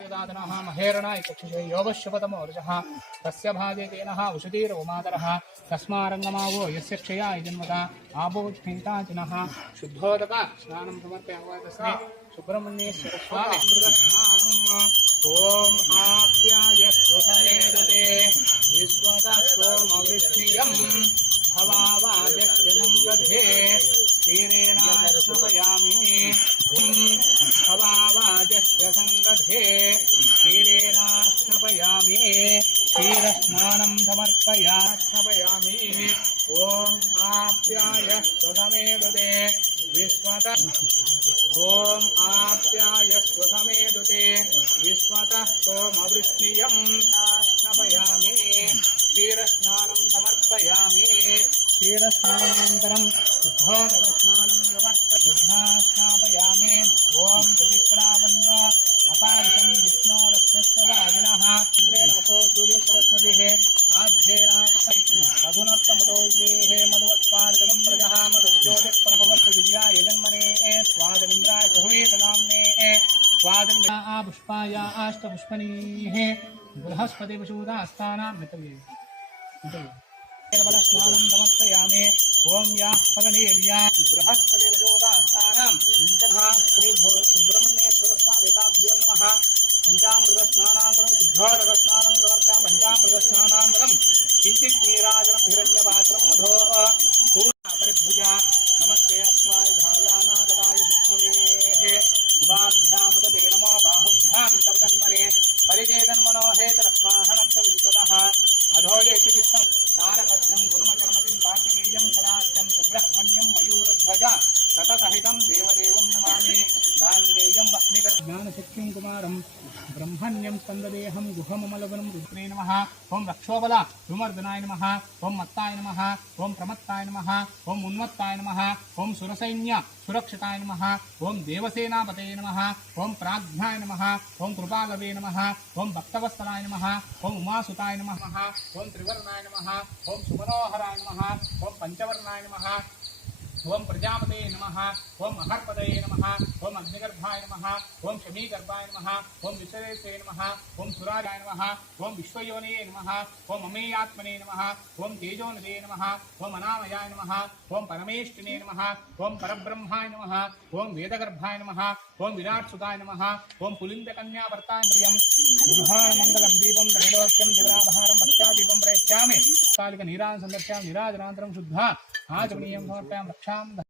महेरणा योगशपतमोर्जः तस्य भाजे तेनः उषतीरोमातरः तस्मारङ्गमावो यस्य क्षया जन्मता आबोधेताजिनः शुद्धोदक स्नानं समर्पयामः तस्मै सुब्रह्मण्येश्वर स्वामी स्नानम् ॐ आप्यायस्तु समेदते विश्वतस्त्वमवृष्टियं भवावाजस्य सङ्गधे क्षीरेण स्नापयामि भवावाजस्य सङ्गधे क्षीरेण स्नापयामि क्षीरस्नानं समर्पयामि ॐ आप्यायस्तु समेदते विश्वतः ॐ आप्यायस्तु समेदते विश्वतः सोमवृष्टियं स्नापयामि क्षीरस्नानं समर्पयामि क्षीरस्नानानन्तरं शुद्धोदकस्नानं स्नापयामि ॐ प्रतिक्रावन्न अपादिशं विष्णोरक्षस्य वाजिनः नमसो सूर्यसरस्वतिः आध्येन अधुनोत्तमतोजेः मधुवत्पादकं व्रजः मधुज्योतिष्पणपवस्य विद्याय जन्मने स्वादनिन्द्राय बहुवेतनाम्ने स्वादनिन्द्रा पुष्पाय अष्टपुष्पनीः बृहस्पतिपशूदास्तानां मितये स्नानं समर्पयामि ॐ याः फलनीर्या बृहस्पतिपशूदास्तानां श्री सुब्रह्मण्येश्वर स्वामिताभ्यो नमः पञ्चामृतस्नानान्तरं शुद्धोदकस्नानं समर्पयामि पञ्चामृतस्नानान्तरं किञ्चित् नीराजनं हिरण्यपात्रं मधो परिभुजा नमस्ते अस्वाय धायानाददाय विष्णवेः उभाभ्यामुदते नमो बाहुभ्यां तर्गन्मने परिचेदन्मनो हेतरस्माहणक्ष विश्वतः अधोयेषु तिष्ठं तारकध्वं गुरुमचर्मतिं कार्तिकेयं सदास्यं सुब्रह्मण्यं मयूरध्वज रतसहितं देवदेवं नमामि गाङ्गेयं वह्निज्ञानशक्तिं कुमारं ब्रह्मण्यं स्कन्ददेहं गुहममलगुणं रुद्रे नमः ॐ रक्षोबल रुमर्दनाय नमः ॐ मत्ताय नमः ॐ प्रमत्ताय नमः ॐ उन्मत्ताय नमः ॐ सुरसैन्य सुरक्षिताय नमः ॐ देवसेनापतये नमः ॐ प्राज्ञाय नमः ॐ कृपालवे नमः ॐ भक्तवत्सलाय नमः ॐ उमासुताय नमः ॐ त्रिवर्णाय नमः ॐ सुमनोहराय नमः ॐ पंचवर्णाय नमः ओं प्रजापते नमः ओं अहर्पदये नमः ओं अग्निगर्भाय नमः ओं शमीगर्भाय नमः ओं विश्वेशे नमः ओं सुराजाय नमः ओं विश्वयोनये नमः ओं अमेयात्मने नमः ओं तेजोनिधे नमः ओं अनामयाय नमः ओं परमेष्टिने नमः ओं परब्रह्माय नमः ओं वेदगर्भाय नमः ओं विराट्सुताय नमः ओं पुलिन्दकन्यावर्ताय प्रियं गृहामङ्गलं दीपं त्रैलोक्यं दिव्याभारं भक्त्यादीपं प्रयच्छामि कालिक नीराजनं संदर्श्यामि नीराजनान्तरं शुद्धा आचमनीयं समर्पयामि रक्षां